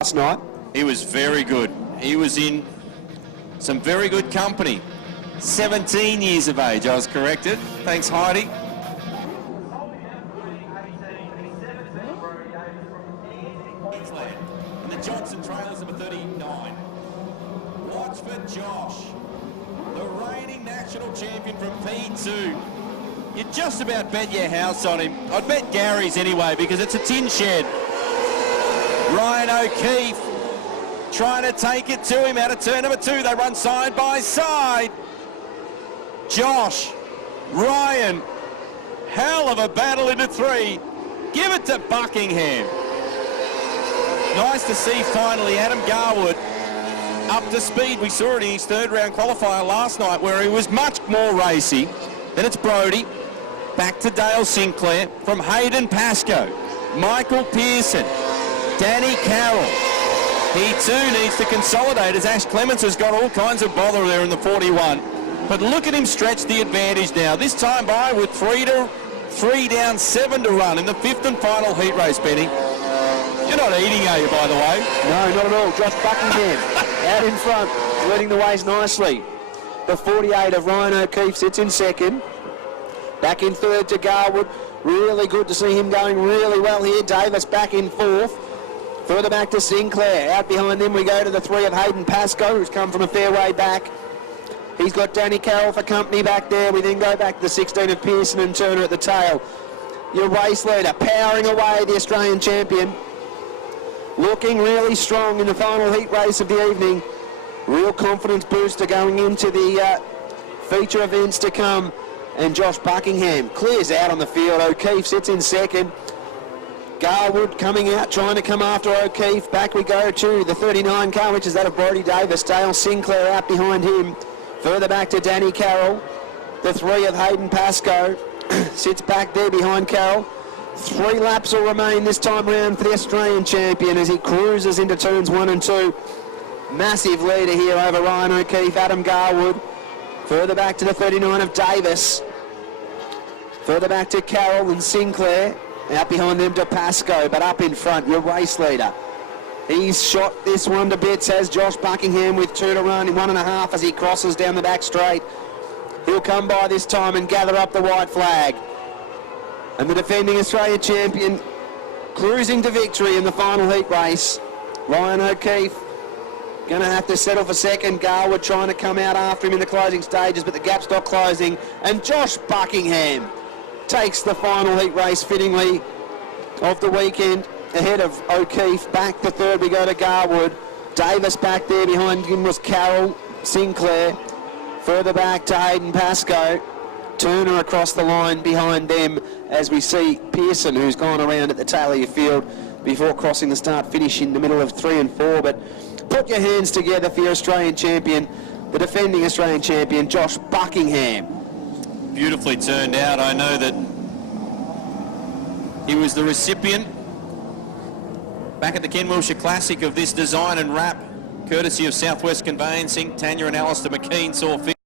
last night. He was very good. He was in some very good company. 17 years of age, I was corrected. Thanks, Heidi. And the Johnson trailers number 39. Watch for Josh, the reigning national champion from P2. You just about bet your house on him. I'd bet Gary's anyway because it's a tin shed. Ryan O'Keefe trying to take it to him out of turn number 2. They run side by side. Josh, Ryan, hell of a battle into 3. Give it to Buckingham. Nice to see finally Adam Garwood up to speed. We saw it in his third round qualifier last night where he was much more racy. Then it's Brodie. Back to Dale Sinclair from Hayden Pascoe. Michael Pearson. Danny Carroll. He too needs to consolidate as Ash Clements has got all kinds of bother there in the 41. But look at him stretch the advantage now. This time by with 3 down, 7 to run in the 5th and final heat race, Benny. You're not eating, are you, by the way? No, not at all. Josh Buckingham out in front, leading the ways nicely. The 48 of Ryan O'Keefe sits in second. Back in third to Garwood. Really good to see him going really well here. Davis back in fourth. Further back to Sinclair. Out behind them we go to the 3 of Hayden Pascoe, who's come from a fair way back. He's got Danny Carroll for company back there. We then go back to the 16 of Pearson and Turner at the tail. Your race leader powering away, the Australian champion. Looking really strong in the final heat race of the evening. Real confidence booster going into the feature events to come. And Josh Buckingham clears out on the field. O'Keefe sits in second. Garwood coming out, trying to come after O'Keefe. Back we go to the 39 car, which is that of Brodie Davis. Dale Sinclair out behind him. Further back to Danny Carroll. The 3 of Hayden Pascoe sits back there behind Carroll. 3 laps will remain this time round for the Australian champion as he cruises into turns 1 and 2. Massive leader here over Ryan O'Keefe, Adam Garwood. Further back to the 39 of Davis. Further back to Carroll and Sinclair. Out behind them to Pascoe, but up in front, your race leader. He's shot this one to bits, has Josh Buckingham with 2 to run in 1.5 as he crosses down the back straight. He'll come by this time and gather up the white flag. And the defending Australian champion cruising to victory in the final heat race. Ryan O'Keefe going to have to settle for second. Garwood trying to come out after him in the closing stages, but the gap's not closing. And Josh Buckingham takes the final heat race fittingly of the weekend ahead of O'Keefe. Back to third we go to Garwood. Davis back there behind him was Carroll, Sinclair. Further back to Hayden Pascoe. Turner across the line behind them as we see Pearson, who's gone around at the tail of your field before crossing the start finish in the middle of 3 and 4. But put your hands together for your Australian champion, the defending Australian champion, Josh Buckingham. Beautifully turned out. I know that he was the recipient back at the Ken Wilshire Classic of this design and wrap, courtesy of Southwest Conveyancing. Tanya and Alistair McKean saw fit.